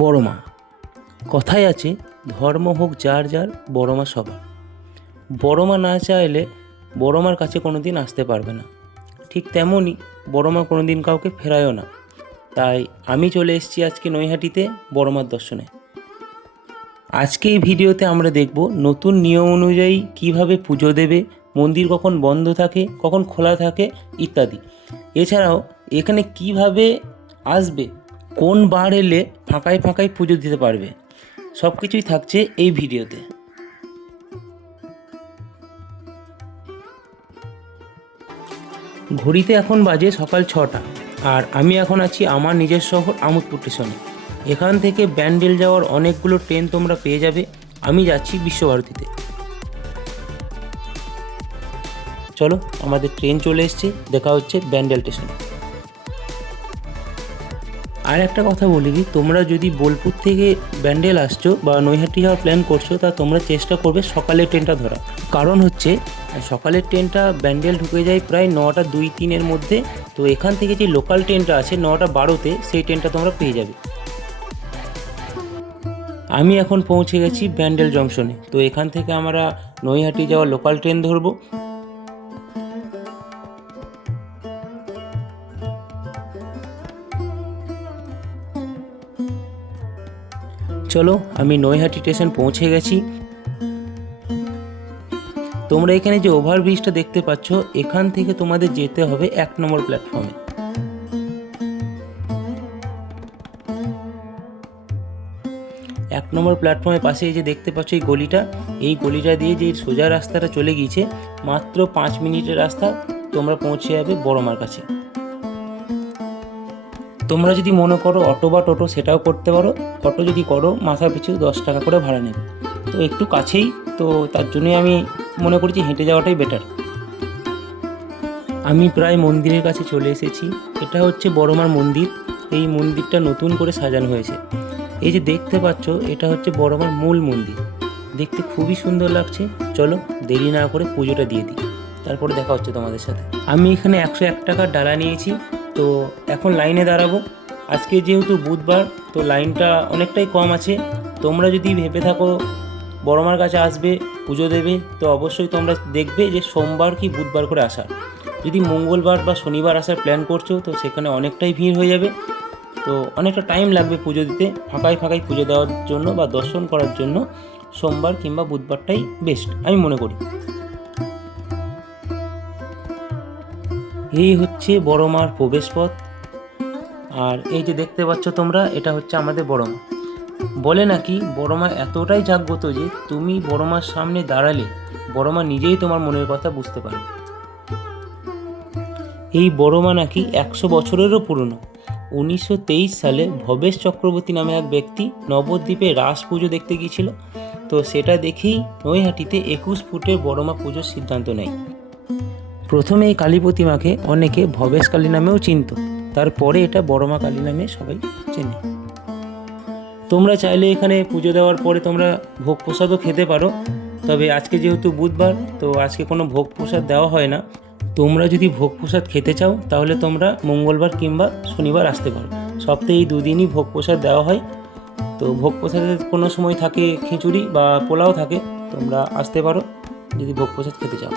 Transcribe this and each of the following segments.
বড় মা। কথায় আছে, ধর্ম হোক যার যার, বড় মা সবার। বড় মা না চাইলে বড় মার কাছে কোনো দিন আসতে পারবে না। ঠিক তেমনই বড় মা কোনো দিন কাউকে ফেরায়ও না। তাই আমি চলে এসেছি আজকে নৈহাটিতে বড় মার দর্শনে। আজকে এই ভিডিওতে আমরা দেখব নতুন নিয়ম অনুযায়ী কিভাবে পুজো দেবে, মন্দির কখন বন্ধ থাকে, কখন খোলা থাকে ইত্যাদি। এছাড়াও এখানে কিভাবে আসবে, কোন বার এলে ফাঁকায় ফাঁকায় পুজো দিতে পারবে, সব কিছুই থাকছে এই ভিডিওতে। ঘড়িতে এখন বাজে সকাল 6টা, আর আমি এখন আছি আমার নিজের শহর আমোদপুর স্টেশনে। এখান থেকে ব্যান্ডেল যাওয়ার অনেকগুলো ট্রেন তোমরা পেয়ে যাবে। আমি যাচ্ছি বিশ্বভারতীতে। চলো, আমাদের ট্রেন চলে এসছে, দেখা হচ্ছে ব্যান্ডেল স্টেশনে। আর একটা কথা বলি কি, তোমরা যদি বোলপুর থেকে ব্যান্ডেল আসছো বা নৈহাটি যাওয়ার প্ল্যান করছো, তা তোমরা চেষ্টা করবে সকালের ট্রেনটা ধরা। কারণ হচ্ছে সকালের ট্রেনটা ব্যান্ডেল ঢুকে যায় প্রায় 9টা 2-3 মধ্যে। তো এখান থেকে যে লোকাল ট্রেনটা আছে 9টা 12তে, সেই ট্রেনটা তোমরা পেয়ে যাবে। আমি এখন পৌঁছে গেছি ব্যান্ডেল জংশনে। তো এখান থেকে আমরা নৈহাটি যাওয়ার লোকাল ট্রেন ধরবো। চলো, আমি নৈহাটি স্টেশন পৌঁছে গেছি। তোমরা এখানে যে ওভারব্রিজটা দেখতে পাচ্ছ, এখান থেকে তোমাদের যেতে হবে 1 নম্বর প্ল্যাটফর্মে। এক নম্বর প্ল্যাটফর্মের পাশে এই যে দেখতে পাচ্ছ এই গলিটা দিয়ে যে সোজা রাস্তাটা চলে গিয়েছে, মাত্র 5 মিনিটের রাস্তা, তোমরা পৌঁছে যাবে বড় মার কাছে। তোমরা যদি মনে করো অটো বা টোটো, সেটাও করতে পারো। অটো যদি করো মাথা পিছু 10 টাকা করে ভাড়া নেবে। তো একটু কাছেই, তো তার জন্যই আমি মনে করছি হেঁটে যাওয়াটাই বেটার। আমি প্রায় মন্দিরের কাছে চলে এসেছি। এটা হচ্ছে বড় মার মন্দির। এই মন্দিরটা নতুন করে সাজানো হয়েছে। এই যে দেখতে পাচ্ছ, এটা হচ্ছে বড় মার মূল মন্দির। দেখতে খুবই সুন্দর লাগছে। চলো, দেরি না করে পুজোটা দিয়ে দিই, তারপরে দেখা হচ্ছে তোমাদের সাথে। আমি এখানে 101 টাকার ডালা নিয়েছি। তো এখন লাইনে দাঁড়াবো। আজকে যেহেতু বুধবার, তো লাইনটা অনেকটাই কম আছে। তোমরা যদি ভেবে থাকো বড় মার কাছে আসবে, পুজো দেবে, তো অবশ্যই তোমরা দেখবে যে সোমবার কি বুধবার করে আসা। যদি মঙ্গলবার বা শনিবার আসার প্ল্যান করছো, তো সেখানে অনেকটাই ভিড় হয়ে যাবে। তো অনেকটা টাইম লাগবে পুজো দিতে। ফাঁকায় ফাঁকায় পুজো দেওয়ার জন্য বা দর্শন করার জন্য সোমবার কিংবা বুধবারটাই বেস্ট আমি মনে করি। এই হচ্ছে বড় মার প্রবেশ পথ। আর এই যে দেখতে পাচ্ছ তোমরা, এটা হচ্ছে আমাদের বড় মা। বলে নাকি বড় মা এতটাই জাগ্রত যে তুমি বড় মার সামনে দাঁড়ালে বড় মা নিজেই তোমার মনের কথা বুঝতে পারবে। এই বড় মা নাকি 100 বছরেরও পুরনো। 1923 সালে ভবেশ চক্রবর্তী নামে এক ব্যক্তি নবদ্বীপে রাস পুজো দেখতে গিয়েছিল। তো সেটা দেখেই নৈহাটিতে 21 ফুটের বড় মা পুজোর সিদ্ধান্ত নেয়। প্রথমে এই কালী প্রতিমাকে অনেকে ভবেশ কালী নামেও চিনত, তারপরে এটা বড় মা কালী নামে সবাই চেনে। তোমরা চাইলে এখানে পুজো দেওয়ার পরে তোমরা ভোগ প্রসাদও খেতে পারো। তবে আজকে যেহেতু বুধবার, তো আজকে কোনো ভোগ প্রসাদ দেওয়া হয় না। তোমরা যদি ভোগ প্রসাদ খেতে চাও, তাহলে তোমরা মঙ্গলবার কিংবা শনিবার আসতে পারো। সপ্তাহে এই 2 দিনই ভোগ প্রসাদ দেওয়া হয়। তো ভোগ প্রসাদের কোনো সময় থাকে খিচুড়ি বা পোলাও থাকে, তোমরা আসতে পারো যদি ভোগ প্রসাদ খেতে চাও।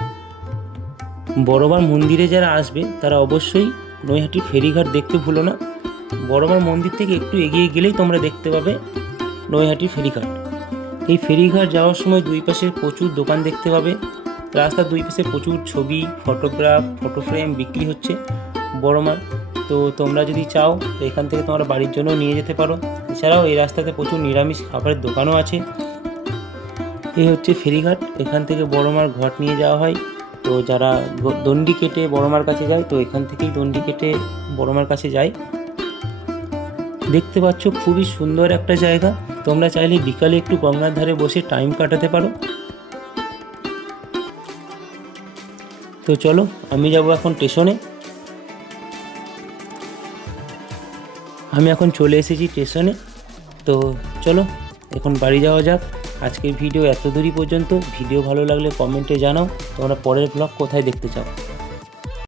বড়মার মন্দিরে যারা আসবে তারা অবশ্যই নৈহাটি ফেরিঘাট দেখতে ভুলো না। বড়মার মন্দির থেকে একটু এগিয়ে গেলেই তোমরা দেখতে পাবে নৈহাটি ফেরিঘাট। এই ফেরিঘাট যাওয়ার সময় দুই পাশে প্রচুর দোকান দেখতে পাবে। রাস্তার দুই পাশে প্রচুর ছবি, ফটোগ্রাফ, ফটো ফ্রেম বিক্রি হচ্ছে বড়মার। তো তোমরা যদি চাও, তো এখান থেকে তোমরা বাড়ির জন্য নিয়ে যেতে পারো। এছাড়াও এই রাস্তাতে প্রচুর নিরামিষ খাবারের দোকানও আছে। এই হচ্ছে ফেরিঘাট। এখান থেকে বড়মার ঘট নিয়ে যাওয়া হয়। তো যারা দণ্ডি কেটে বড়মার কাছে যায়, তো এখান থেকেই দণ্ডি কেটে বড়মার কাছে যায়। দেখতে পাচ্ছ খুবই সুন্দর একটা জায়গা। তোমরা চাইলে বিকালে একটু গঙ্গার ধারে বসে টাইম কাটাতে পারো। তো চলো, আমি যাব এখন স্টেশনে। আমি এখন চলে এসেছি স্টেশনে। তো চলো, এখন বাড়ি যাওয়া যাক। আজকের ভিডিও এত দূরই পর্যন্ত। ভিডিও ভালো লাগলে কমেন্টে জানাও তোমরা পরের ব্লগ কোথায় দেখতে চাও।